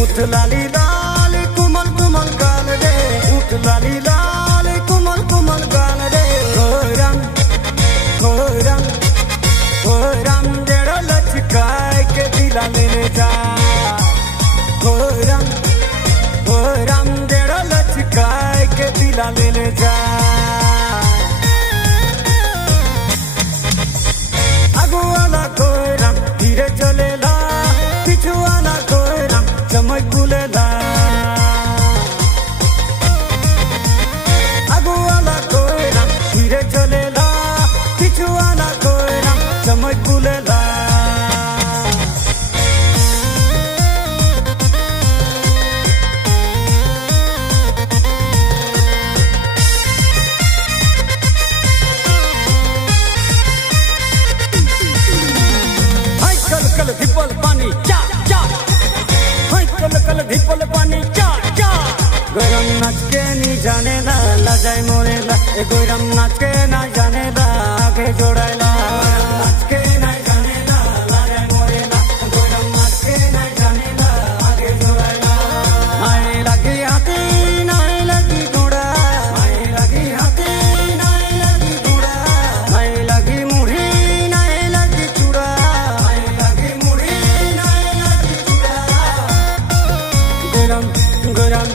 उठ लाली लाल कुमल कुमल गाल रे उठ लाली लाल कुमल कुमल गाल रे होरम जड़ा लचकाए के दिला लेने जा होरम जड़ा लचकाए के दिला लेने जा आगू वाला होरम धीरे चलेला पीछू वाला होरम चमक बुलेला आगू वाला होरम धीरे चलेला पीछू वाला होरम चमक बुलेला कल धिपल पानी चा चा हाय कल धिपल पानी चा चा गरम नाच के नहीं जाने ला लजाई मोरेला ए गरम नाच के ना जाने ला आगे जोड़ाइला नाच के ना जाने ला लजाई मोरेला गरम नाच के ना जाने ला आगे जोड़ाइला आए लगी हाथी नाई लगी घोड़ा आए लगी हाथी नाई लगी घोड़ा आए लगी मुढ़ी नाई लगी चूड़ा आए लगी मुढ़ी नाई लगी चूड़ा गरम गरम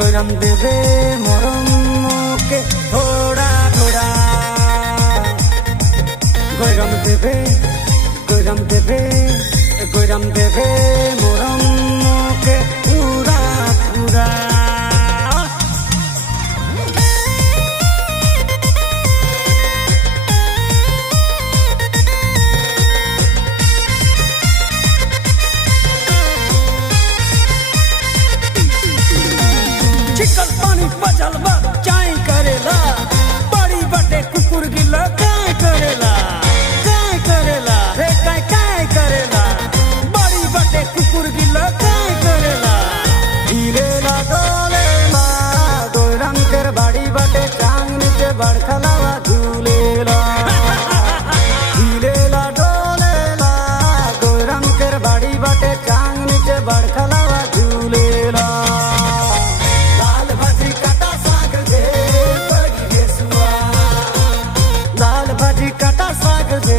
गरम देवे मोरम के थोड़ा थोड़ा गरम देवे गरम देवे गरम देवे मोरम के पूरा पूरा चिकन पानी बजल बा चाय करेला बड़ी बटे कुकुर गिला काय करेला रे काय करेला बड़ी बटे कुकुर गिला काय करेला हीरेला डोलेला गोरम कर बड़ी बटे टांग नीचे बड़खलावा झूलेला हीरेला डोलेला गोरम कर बड़ी बटे टांग नीचे बड़खलावा झूलेला लाल भाजी काटा साग दे बड़ी रेसुआ लाल भाजी काटा साग दे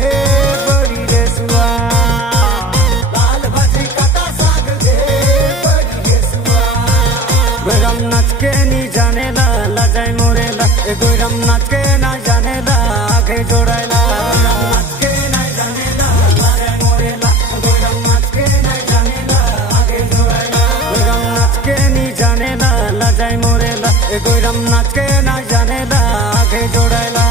बड़ी रेसुआ लाल भाजी काटा साग दे बड़ी रेसुआ गरम नाच के नहीं जाने ला लजाई मोरेला ए गरम नाच के ना जाने ला आगे जोड़ाइला नाच के ना जाने ला लजाई मोरेला गरम नाच के ना जाने ला आगे जोड़ाइला गरम नाच के नहीं जाने ला लजाई मोरेला ए गरम नाच के ना जाने ला आगे जोड़ाइला